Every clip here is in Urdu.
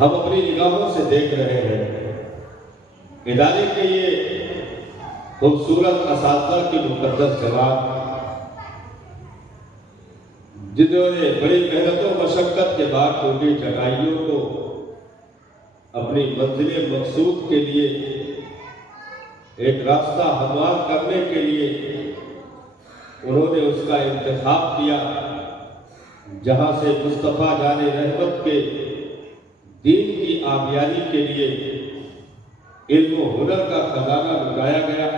ہم اپنی نگاہوں سے دیکھ رہے ہیں ادارے کے یہ خوبصورت اساتذہ کی مقدس جماعت جنہوں نے بڑی محنت و مشقت کے بعد چھوٹی چٹائیوں کو اپنی منزل مقصود کے لیے ایک راستہ ہموار کرنے کے لیے انہوں نے اس کا انتخاب کیا جہاں سے مصطفیٰ جان رحمت کے دین کی آبیاری کے لیے علم و ہنر کا خزانہ لٹایا گیا۔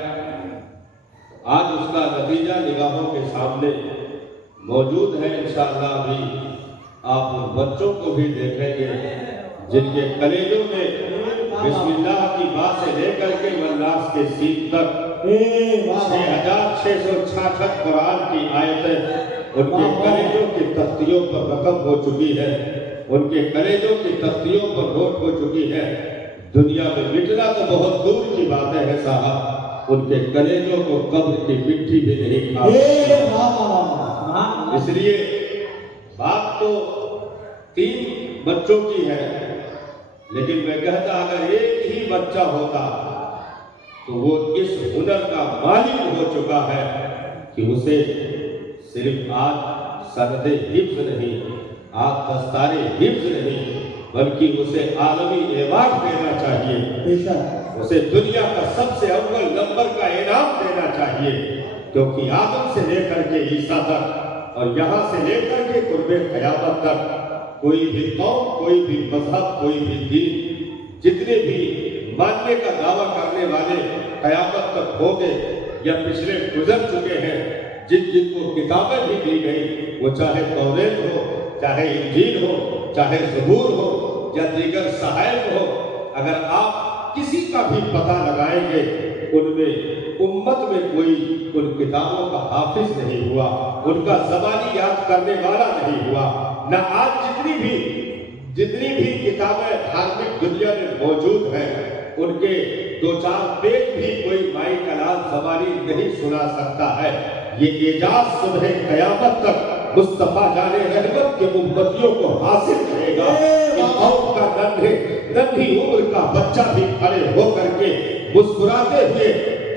آج اس کا نتیجہ نگاہوں کے سامنے موجود ہے۔ انشاءاللہ ابھی آپ ان بچوں کو بھی دیکھیں گے جن کے کلیجوں میں بسم اللہ کی بات سے لے کر کے والناس کے سین تک 6666 قرآن کی آیتیں ان کے کلیجوں کی تختیوں پر رقم ہو چکی ہے، ان کے کلیجوں کی تختیوں پر نوٹ ہو چکی ہے۔ دنیا میں مٹنا تو بہت دور کی باتیں ہیں صاحب، ان کے کلیجوں کو قبر کی مٹی بھی نہیں کھا سکتی۔ اس لیے بات تو 3 بچوں کی ہے، لیکن میں کہتا اگر ایک ہی بچہ ہوتا تو وہ اس ہنر کا مالک ہو چکا ہے کہ اسے صرف آج سند حفظ نہیں، آج دستار حفظ نہیں، بلکہ اسے عالمی ایوارڈ دینا چاہیے، اسے دنیا کا سب سے اول نمبر کا انعام دینا چاہیے، کیونکہ آدم سے لے کر کے عیسیٰ تک اور یہاں سے لے کر کے قرب قیامت تک کوئی بھی قوم، کوئی بھی مذہب، کوئی بھی دین، جتنے بھی ماننے کا دعویٰ کرنے والے قیامت تک ہوں گے یا پچھلے گزر چکے ہیں، جن کو کتابیں بھی دی گئی، وہ چاہے توریت ہو، چاہے انجیل ہو، چاہے زبور ہو یا دیگر صحائف ہو، اگر آپ کسی کا بھی پتہ لگائیں گے ان میں امت میں کوئی ان کتابوں کا حافظ نہیں ہوا، ان کا زبانی یاد کرنے والا نہیں ہوا۔ نہ آج جتنی بھی کتابیں دھارمک دنیا میں موجود ہیں ان کے 2-4 پیج بھی کوئی مائی کلام زبانی نہیں سنا سکتا ہے۔ یہ اعجاز صبح قیامت تک مصطفیٰ جان رحمت کے امتیوں کو حاصل رہے گا کہ قوم کا ننھی عمر کا بچہ بھی کھڑے ہو کر کے مسکراتے ہوئے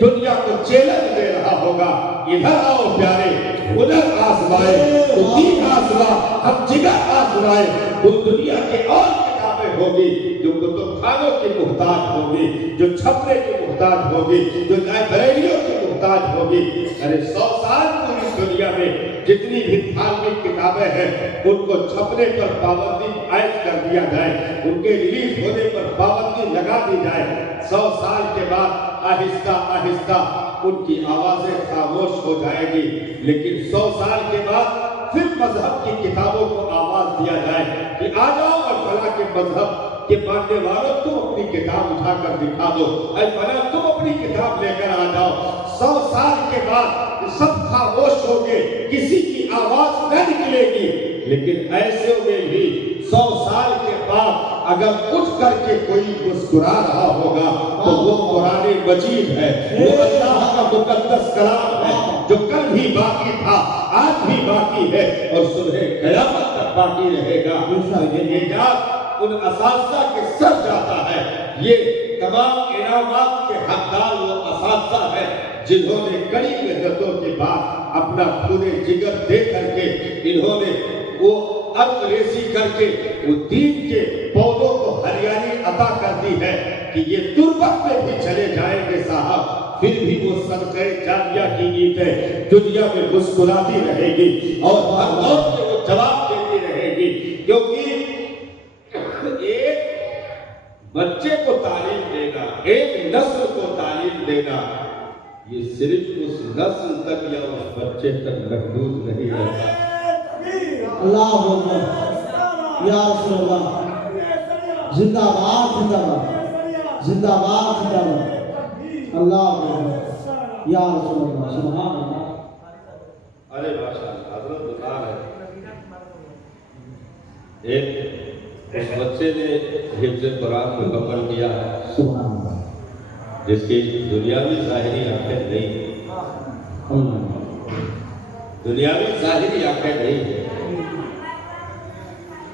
دنیا کو چیلنج دے رہا ہوگا، ادھر آؤ پیارے، ادھر آزمائے، تو دین آزما، ہم جگر آزمائے۔ وہ دنیا کے اور کتابیں ہوگی جو کتب خانوں کی محتاج ہوگی، جو چھپنے کی محتاج ہوگی، جو لائبریریوں کی محتاج ہوگی۔ ارے 100 سال پوری دنیا میں جتنی بھی دھارمک کتابیں ہیں ان کو چھپنے پر پابندی عائد کر دیا جائے، ان کے ریلیز ہونے پر پابندی لگا دی جائے، 100 سال کے بعد آہستہ آہستہ ان کی آوازیں خاموش ہو جائے گی، لیکن 100 سال کے بعد پھر مذہب کی کتابوں کو آواز دیا جائے کہ آ جاؤ اور فلاں کے مذہب کے ماننے والوں تم اپنی کتاب اٹھا کر دکھا دو، اے فلاں تم اپنی کتاب لے کر آ جاؤ۔ 100 سال کے بعد سب خاموش ہو کے کسی کی آواز نہ نکلے گی، لیکن ایسے میں بھی 100 سال کے بعد اگر اٹھ کر کے کوئی مسکرا رہا ہوگا تو وہ قرآن مجید ہے، وہ اللہ کا مقدس کلام ہے جو کل بھی باقی تھا، آج بھی باقی ہے اور صبح قیامت تک باقی رہے گا۔ یہ اعجاز ان اساتذہ کے سر جاتا ہے۔ یہ تمام انعامات کے حقدار وہ اساتذہ ہیں جنہوں نے کڑی محنتوں کے بعد اپنا خون جگر دے کر کے انہوں نے وہ ارض ریزی کر کے وہ دین کے پودوں کو ہریالی عطا کر دی ہے کہ یہ تربت میں بھی چلے جائیں گے صاحب، پھر بھی وہ صدقہ جاریہ کی نیتیں دنیا میں مسکراتی رہے گی اور ہر وقت وہ جواب دیتی رہے گی، کیونکہ ایک بچے کو تعلیم دینا، ایک نسل کو تعلیم دینا، یہ صرف اس نسل تک یا اس بچے تک محدود نہیں رہتا۔ اللہ اکبر، یا رسول اللہ، زندہ باد، زندہ باد، زندہ باد، زندہ باد، اللہ اکبر، یا رسول اللہ، سبحان اللہ۔ ارے ماشاءاللہ، حضرت بتا رہے ایک اس بچے نے حفظ قرآن مکمل کیا ہے سبحان اللہ، جس کی دنیاوی ظاہری آنکھیں نہیں، دنیاوی ظاہری آنکھیں نہیں ہے،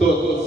2-2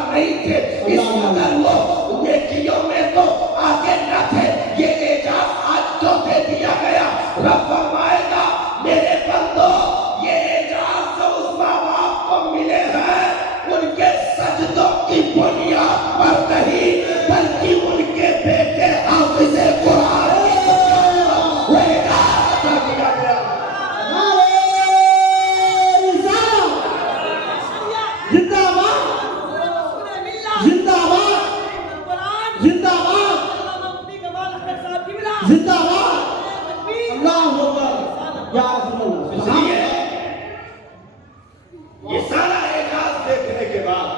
کام نہیں تھے، اس قدر وہ نیکیوں میں تو آگے نہ تھے۔ یہ اعزاز آج کیوں دے دیا گیا؟ رب فرمائے گا میرے بندو، یہ اعزاز جو اس ماں باپ کو ملے ہیں ان کے سجدوں کی بنیاد پر نہیں، بلکہ ان کے بیٹے حافظ قرآن کی بنیاد پر وہ اعزاز عطا کیا گیا۔ زندہ باد، زندہ باد، زندہ باد، زندہ باد، اللہ اکبر، یا رسول اللہ۔ اس لیے یہ سارا اعزاز دیکھنے کے بعد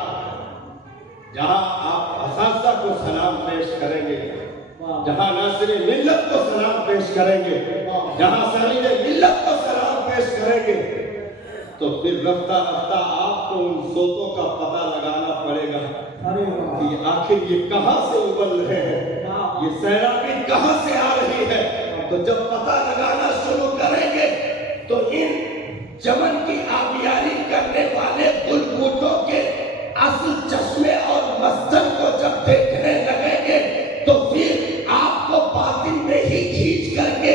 جہاں آپ اساتذہ کو سلام پیش کریں گے، جہاں ناصر ملت کو سلام پیش کریں گے، جہاں سعید ملت کو سلام پیش کریں گے، تو پھر رفتہ رفتہ آپ کو ان صوتوں کا پتہ لگانا پڑے گا کہ آخر یہ کہاں سے ابل رہے ہیں، یہ سیرابی کہاں سے آ رہی ہے۔ تو جب پتہ لگانا شروع کریں گے تو ان چمن کی آبیاری کرنے والے بلبوٹوں کے اصل چشمے اور مسجد کو جب دیکھنے لگیں گے تو پھر آپ کو باطن میں ہی کھینچ کر کے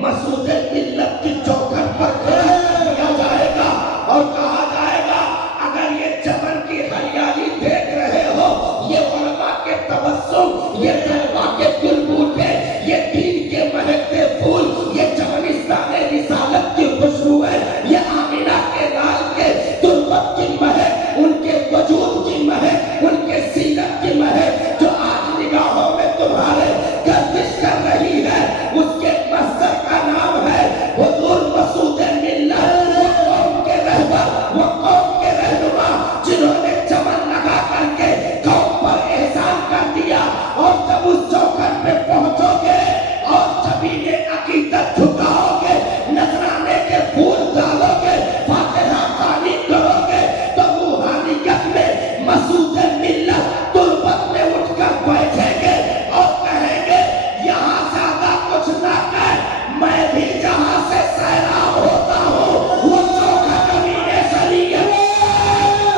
مسعود ملت کی چوکھٹ پر کھڑا کر دیا جائے گا اور کہا جائے گا اگر یہ چمن کی ہریالی دیکھ رہے ہو، یہ علماء کے تبسم، یہ طلباء کے بلبوٹے، یہ دین کے مہکتے پھول، یہ چمنستان رسالت کی خوشبو ہے، یہ آمینہ کے لال کے تربت کی مہک، ان کے وجود کی مہک، ان کے سیرت کی مہک جو آج نگاہوں میں تمہارے گردش کر رہی ہے، اس کے مصدر کا نام ہے حضور مسعود ملت، وہ قوم کے رہبر، وہ قوم کے رہنما جنہوں نے چمن لگا کر کے قوم پر احسان کر دیا۔ اور جب اس چوکھٹ پہ پہنچو گے اور زمین عقیدت جھکاؤ گے، نذرانے کے پھول ڈالو گے، فاتحہ خوانی کرو گے، تو روحانیت میں مسعود ملت تربت میں اٹھ کر بیٹھیں گے اور کہیں گے یہاں زیادہ کچھ نہ کر، میں بھی جہاں سے سیراب ہوتا ہوں وہ چوکھٹ امین شریعت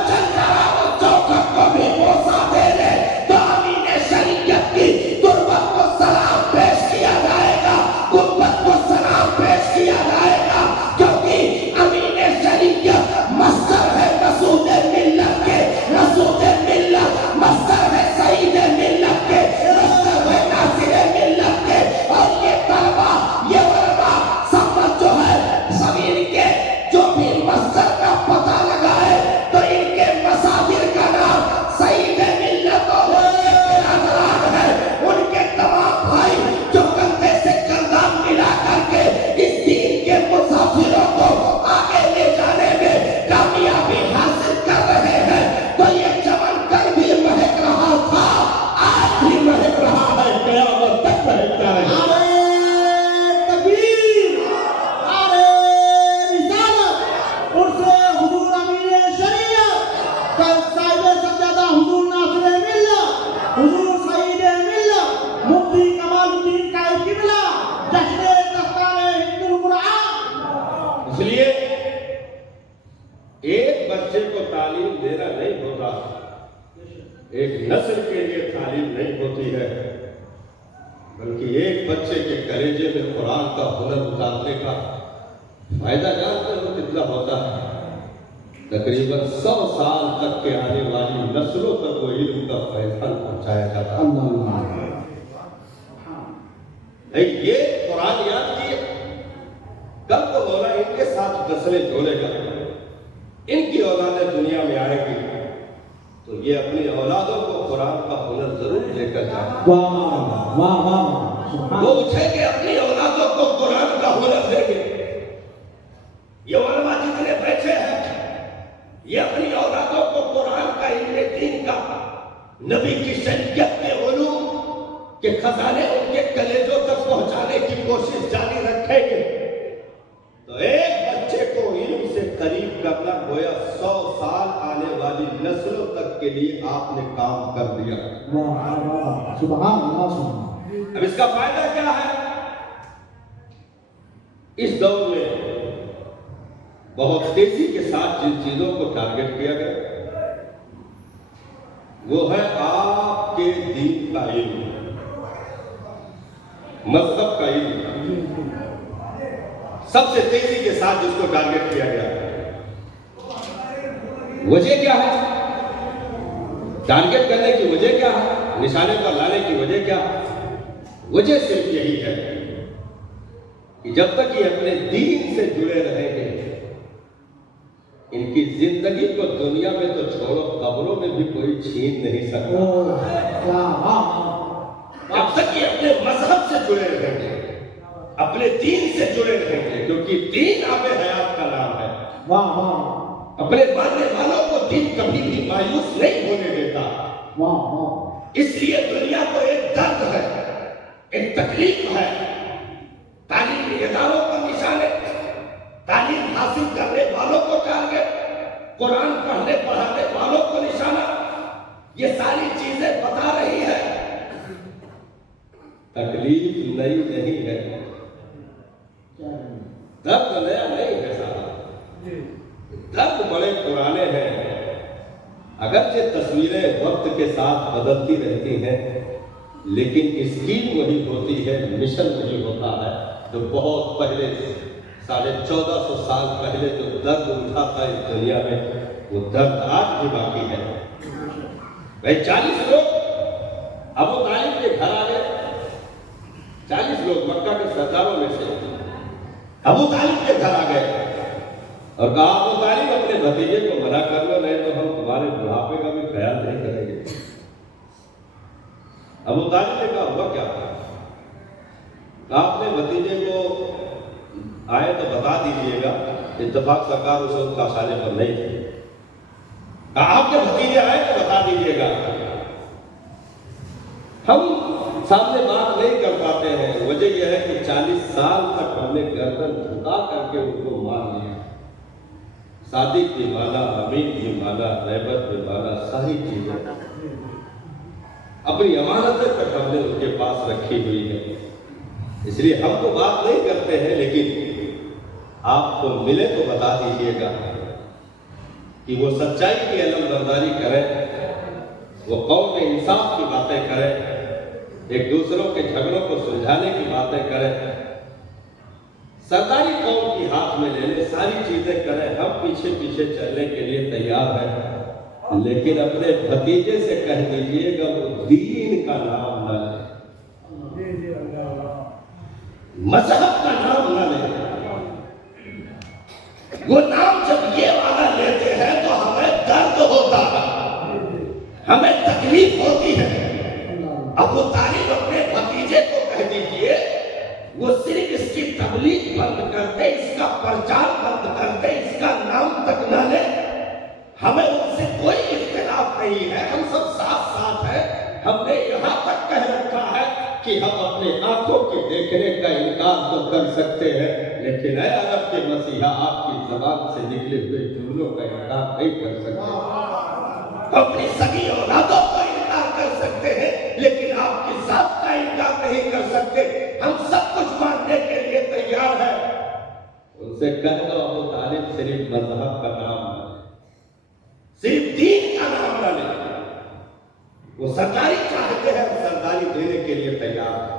چل ذرا اس چوکھٹ کو بھی بوسہ دے لے، تو امین شریعت کی تربت کو سلام پیش کیا جائے گا، گنبد کو سلام پیش کیا جائے گا، کیونکہ امین شریعت مصدر ہے مسعود ملت کے، مسعود ملت مصدر ہے سعید ملت کے، مصدر ہے ناصر ملت کے، اور یہ طلبہ، یہ علماء سب جو ہے سب ان کے جو بھی مصدر کا پتہ لگائے تو ان کے مصادر کا نام سعید ملت اور ان کے برادران ہے، ان کے تمام بھائی جو کندھے سے کندھا ملا کر کے اس دین کے مسافروں کو آگے لے جانے میں کامیابی حاصل کر رہے ہیں۔ تو یہ چمن کل بھی مہک رہا تھا، آج بھی مہک رہا ہے، قیامت تک مہکتا رہے گا۔ نعرہ تکبیر، نعرہ رسالت، عرص حضور امین شریعت، صاحب سجادہ حضور ناصر ملت، حضور سعید ملت، مفتی کمال الدین قائد قبلہ، جشن دستار ہند القرآن۔ اس لیے ایک بچے کو تعلیم دینا نہیں ہوتا، ایک نسل کے لیے تعلیم نہیں ہوتی ہے، بلکہ ایک بچے کے کلیجے میں قرآن کا ہنر اتارنے کا فائدہ جانتے ہو کتنا ہوتا ہے؟ تقریباً 100 سال تک کے آنے والی نسلوں تک وہ علم کا فیضان پہنچایا جاتا ہے۔ یہ قرآن یاد کیے، کل تو مولا ان کے ساتھ نسلیں جوڑے گا، ان کی اولادیں دنیا میں آئے گی تو یہ اپنی اولادوں کو قرآن کا ہنر ضرور لے کر جائیں۔ واہ واہ واہ، وہ اٹھیں گے اپنی اولادوں کو قرآن کا ہنر دیں گے۔ یہ علماء جتنے بیٹھے ہیں یہ اپنی اولادوں کو قرآن کا علم دین کا، نبی کی شریعت کے علوم کے خزانے ان کے کلیجوں تک پہنچانے کی کوشش جاری رکھیں گے۔ تو ایک بچے کو علم سے قریب کرنا گویا 100 سال آنے والی نسلوں تک کے لیے آپ نے کام کر دیا۔ سبحان اللہ، سبحان۔ اب اس کا فائدہ کیا ہے؟ اس دور میں بہت تیزی کے ساتھ جن چیزوں کو ٹارگٹ کیا گیا وہ ہے آپ کے دین کا علم، مذہب کا علم، سب سے تیزی کے ساتھ جس کو ٹارگٹ کیا گیا ہے۔ وجہ کیا ہے؟ ٹارگٹ کرنے کی وجہ کیا ہے؟ نشانے پر لانے کی وجہ کیا ہے؟ وجہ صرف یہی ہے کہ جب تک یہ اپنے دین سے جڑے رہیں گے، ان کی زندگی کو دنیا میں تو چھوڑو، قبروں میں بھی کوئی چھین نہیں سکتا۔ جب تک یہ اپنے مذہب سے جڑے رہیں گے، اپنے دین سے جڑے رہیں گے، کیونکہ دین آب حیات کا نام ہے۔ اپنے ماننے والوں کو دین کبھی بھی مایوس نہیں ہونے دیتا۔ اس لیے دنیا کو ایک درد ہے، ایک تکلیف ہے، تعلیمی اداروں کا نشانے، تعلیم حاصل کرنے والوں کو ٹارگٹ، قرآن پڑھنے پڑھانے والوں کو نشانہ، یہ ساری چیزیں بتا رہی ہے تکلیف نئی نہیں ہے، درد نیا نہیں ہے صاحب، درد بڑے پرانے ہیں۔ اگرچہ تصویریں وقت کے ساتھ بدلتی رہتی ہیں، لیکن اسکیم وہی ہوتی ہے، مشن وہی ہوتا ہے۔ جو بہت پہلے 1450 سال پہلے جو درد اٹھا تھا اس دنیا میں، وہ درد آج بھی باقی ہے۔ بھائی 40 لوگ ابو طالب کے گھر آ گئے، 40 لوگ مکہ کے سرداروں میں سے ابو طالب کے گھر آ گئے اور کہا ابو طالب اپنے بھتیجے کو منع کر لو، نہیں تو ہم تمہارے بڑھاپے کا بھی خیال نہیں کریں گے۔ ابو طالب نے کہا ہوا کیا؟ کہا اپنے بھتیجے کو آئے تو بتا دیجئے گا، اتفاق سرکار اس وقت آشانے پر نہیں تھے۔ کہا آپ کے بھتیجے آئے تو بتا دیجئے گا، ہم سامنے بات نہیں کر پاتے ہیں، وجہ یہ ہے کہ 40 سال تک ہم نے گردن جھکا کر کے ان کو مان لیا، صادق بھی مانا، امین بھی مانا، غیبت بھی مانا، ساری چیزیں اپنی امانتیں تک ہم نے ان کے پاس رکھی ہوئی ہے۔ اس لیے ہم تو بات نہیں کرتے ہیں، لیکن آپ کو ملے تو بتا دیجئے گا کہ وہ سچائی کی علم برداری کریں، وہ قوم میں انصاف کی باتیں کریں، ایک دوسروں کے جھگڑوں کو سلجھانے کی باتیں کریں، سرداری قوم کی ہاتھ میں لے لیں، ساری چیزیں کریں۔ ہم پیچھے پیچھے چلنے کے لیے تیار ہیں، لیکن اپنے بھتیجے سے کہہ دیجئے گا وہ دین کا نام نہ لے، مذہب کا نام نہ لے۔ وہ نام جب یہ والا لیتے ہیں تو ہمیں درد ہوتا ہے، ہمیں تکلیف ہوتی ہے۔ ابو طالب اپنے بھتیجے کو کہہ دیجئے وہ صرف اس کی تبلیغ بند کر دے، اس کا پرچار بند کر دے، اس کا نام تک نہ لے، ہمیں ان سے کوئی اختلاف نہیں ہے، ہم سب ساتھ ساتھ ہیں۔ ہم نے یہاں تک کہہ رکھا ہے کہ ہم اپنے آنکھوں کے دیکھنے کا انکار تو کر سکتے ہیں، لیکن اے عرب کے مسیحا آپ کی زبان سے نکلے ہوئے جملوں کا انکار نہیں کر سکتے۔ اپنی سگی اولادوں کا انکار کر سکتے ہیں، لیکن آپ کی ذات کا انکار نہیں کر سکتے۔ ہم سب کچھ ماننے کے لیے تیار ہیں۔ ان سے کہہ دو ابو طالب صرف مذہب کا نام نہ لے، صرف دین کا نام نہ لے۔ وہ سرداری چاہتے ہیں، سرداری دینے کے لیے تیار ہے۔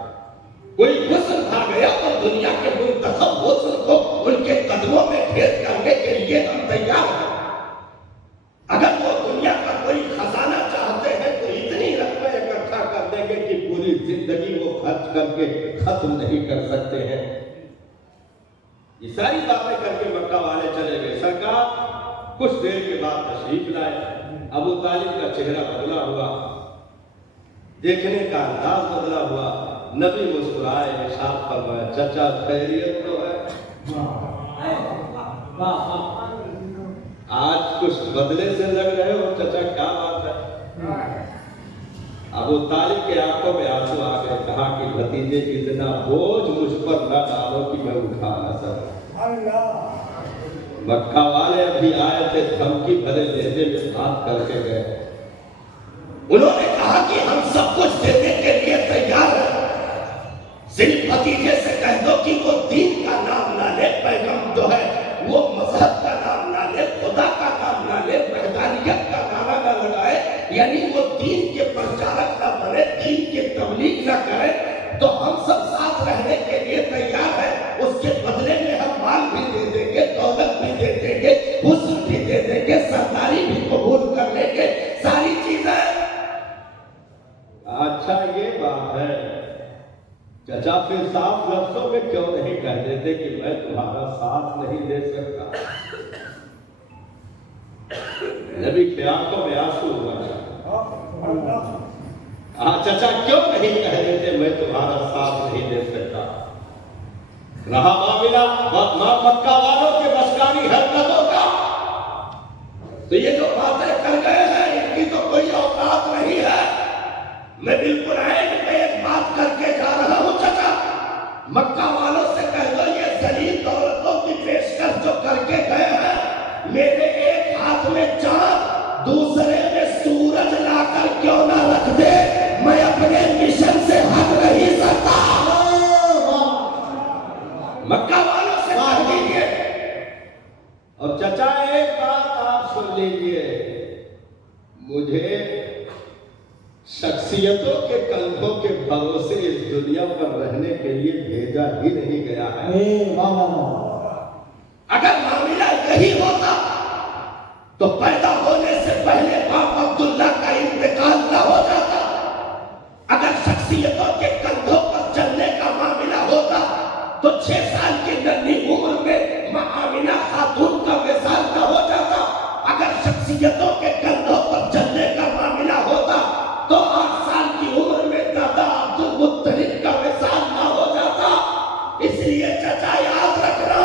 کوئی غسل کھا گیا تو دنیا کے منتخب غسل کو ان کے قدموں میں ڈھیر کرنے کے لیے ہم تیار ہیں۔ اگر وہ دنیا کا کوئی خزانہ چاہتے ہیں تو اتنی رقمیں اکٹھا کر دیں گے کہ پوری زندگی وہ خرچ کر کے ختم نہیں کر سکتے ہیں۔ یہ ساری باتیں کر کے مکہ والے چلے گئے۔ سرکار کچھ دیر کے بعد تشریف لائے، ابو طالب کا چہرہ بدلا ہوا، دیکھنے کا انداز بدلا ہوا۔ نبی مسکرائے، ارشاد فرمایا چچا خیریت تو ہے؟ آج کچھ بدلے سے لگ رہے ہو چچا، کیا بات ہے؟ ابو طالب کے آنکھوں میں آنسو آ گئے، کہا کہ بھتیجے اتنا بوجھ مجھ پر نہ ڈالو کہ میں اٹھا نہ سکوں۔ مکہ والے ابھی آئے تھے، دھمکی بھرے لہجے میں بات کر کے گئے۔ انہوں نے کہا کہ ہم سب کچھ دینے کے لیے تیار ہیں، صرف بھتیجے سے کہہ دو کہ وہ دین کا نام نہ لے، پیغام جو ہے وہ مذہب کا نام نہ لے، خدا کا نام نہ لے، وحدانیت کا نعرہ نہ لگائے، یعنی کہیں وہ دین کے پرچارک نہ بنے، دین کی تبلیغ نہ کرے، تو ہم سب ساتھ رہنے کے لیے تیار ہیں، اس کے بدلے میں ہم مال بھی دے دیں گے، دولت بھی دے دیں گے، حسن بھی دے دیں گے، سرداری بھی قبول کر لیں گے، ساری چیزیں۔ اچھا یہ بات ہے، چچا پھر صاف لفظوں میں کیوں نہیں کہہ دیتے کہ میں تمہارا ساتھ نہیں دے سکتا؟ نبی کی آنکھوں میں آنسو ہوا، چچا کیوں نہیں کہہ دیتے میں تمہارا ساتھ نہیں دے سکتا؟ رہا معاملہ مکہ والوں کے بسکاری حرکتوں کا، تو یہ جو باتیں کر گئے ہیں ان کی تو کوئی اوقات نہیں ہے۔ میں بالکل عین میں ایک بات کر کے جا رہا ہوں چچا، مکہ والوں سے کہہ دو یہ ذلیل دولتوں کی پیشکش جو کر کے گئے ہیں، میرے ایک ہاتھ میں چاند دوسرے میں سورج لا کر کیوں نہ رکھ دے، میں اپنے مشن سے ہٹ نہیں سکتا۔ مکہ والوں سے کہہ دیجیے۔ اور چچا ایک بات آپ سن لیجئے، مجھے شخصیتوں کے کندھوں کے بھروسے اس دنیا پر رہنے کے لیے بھیجا ہی نہیں گیا ہے۔ اگر معاملہ یہی ہوتا تو پیدا ہونے سے پہلے باپ عبداللہ کا انتقال نہ ہو جاتا۔ اگر شخصیتوں کے کندھوں پر چلنے کا معاملہ ہوتا تو 6 سال کی ننھی عمر میں ماں آمنہ خاتون کا وصال نہ ہو جاتا۔ اگر شخصیتوں کے کندھوں پر چلنے کا معاملہ ہوتا تو 8 سال کی عمر میں دادا عبد المطلب کا وصال نہ ہو جاتا۔ اس لیے چچا یاد رکھنا،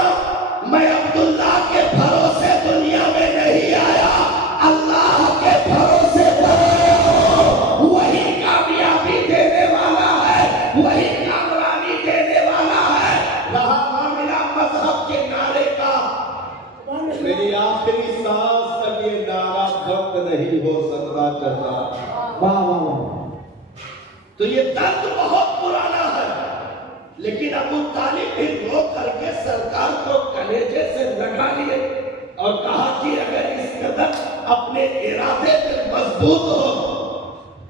میں عبداللہ کے بھروسے دنیا میں نہیں آیا، اللہ کے بھروسے پر آیا ہوں۔ وہی کامیابی دینے والا ہے، وہی کامیابی دینے والا ہے۔ رہا معاملہ مذہب کے نعرے کا، میری آخری سانس تک یہ نعرہ بند نہیں ہو سکتا چچا۔ تو یہ درد بہت پرانا ہے، لیکن ابو طالب بھی رو کر کے سرکار کو کلیجے سے لگا لیے اور کہا کہ اگر اس قدر اپنے ارادے میں مضبوط ہو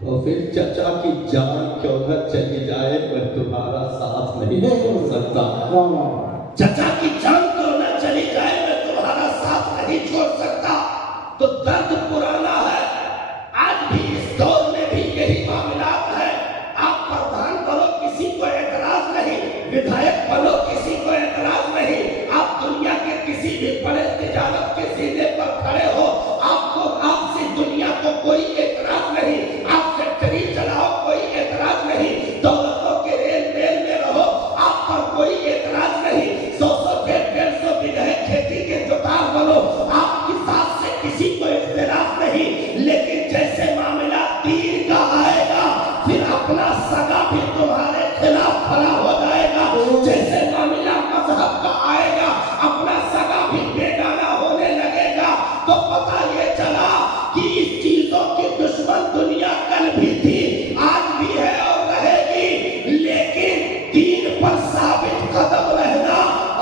تو پھر چچا کی جان کیوں نہ چلی جائے، میں تمہارا ساتھ نہیں چھوڑ سکتا۔ چچا کی جان کیوں نہ چلی جائے، میں تمہارا ساتھ نہیں چھوڑ سکتا۔ تو درد پرانا ہے، آج بھی اس دور میں بھی یہی معاملات ہیں۔ آپ پردھان بنو کسی کو اعتراض نہیں، ودھایک بنو کسی کو اعتراض نہیں، آپ دنیا کے کسی بھی بڑے تجارت کے زینے پر کھڑے ہو، آپ سے دنیا کو کوئی اعتراض نہیں، آپ فیکٹری چلاؤ کوئی اعتراض نہیں، دولتوں کے ریل میل میں رہو آپ پر کوئی اعتراض نہیں، 100 150 بیگھے کھیتی کے جوتار بنو آپ کی ذات سے کسی کو اختلاف نہیں، لیکن جیسے معاملہ دین کا آئے گا پھر اپنا سگا بھی تمہارے خلاف کھڑا ہو جائے گا، جیسے معاملہ مذہب کا آئے گا اپنا سگا بھی بیگانہ ہونے لگے گا۔ تو پتہ یہ چلا کہ اس چیزوں کی دشمن دنیا کل بھی تھی، آج بھی ہے اور رہے گی، لیکن دین پر ثابت قدم رہنا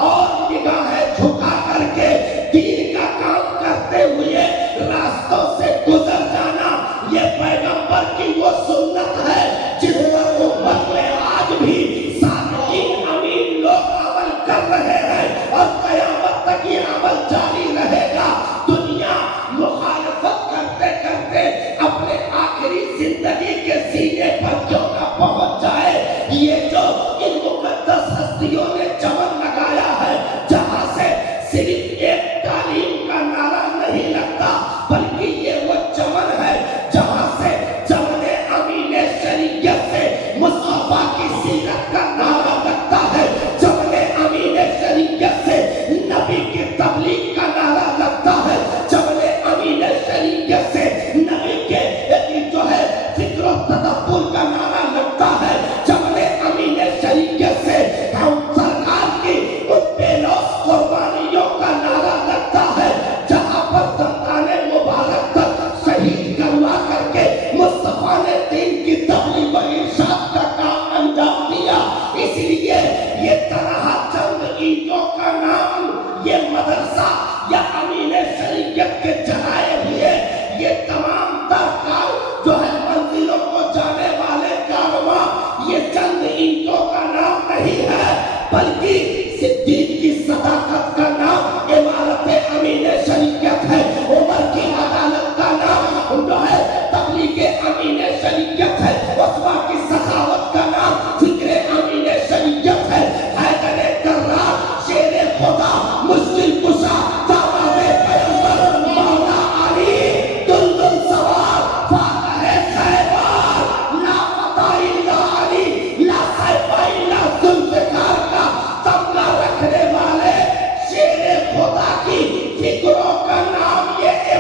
اور نگاہیں جھکا کر کے دین کا کام کرتے ہوئے راستوں سے گزر جانا، یہ پیغمبر کی وہ سنت ہے جس پر امت میں آج بھی صادقین امین لوگ عمل کر رہے ہیں اور قیامت تک یہ عمل جاری رہے گا۔ دنیا مخالفت کرتے کرتے اپنے آخری زندگی کے سینے پر کیوں نہ پہنچ جائے، یہ جو ان مقدس ہستیوں نے چمن لگایا ہے جہاں سے صرف ایک تعلیم کا نعرہ نہیں لگتا بلکہ یہ وہ چمن ہے جہاں سے چمن امین شریعت سے مصطفیٰ کی سیرت کا نعرہ لگتا ہے، چمن امین شریعت سے نبی کی تبلیغ کا نعرہ لگتا ہے، چمن امین شریعت سے نبی کے جو ہے فکر و تدبر کا نعرہ لگتا ہے، چمن امین شریعت سے ہم سرکار کی ان بے لوث قربانیوں کا نعرہ لگتا ہے، جہاں پر دندان مبارک تک شہید کروا کر کے مصطفیٰ نے دین کی تبلیغ و ارشاد کا کام انجام دیا۔ اس لیے یہ طرح چند عیدوں کا نام، یہ مدرسہ یا امین شریعت کے جلائے ہوئے یہ تمام تر کام جو ہے شریعت ہے، عثمان کی سخاوت کا نام فکر امین شریعت ہے، حیدر کرار شیر خدا مشکل کشا داماد پیغمبر مولا علی دلدل سوار فاتح خیبر لا فتح الا علی لا سیف الا ذوالفقار کا تمغہ رکھنے والے شیر خدا کی فکروں کا نام یہ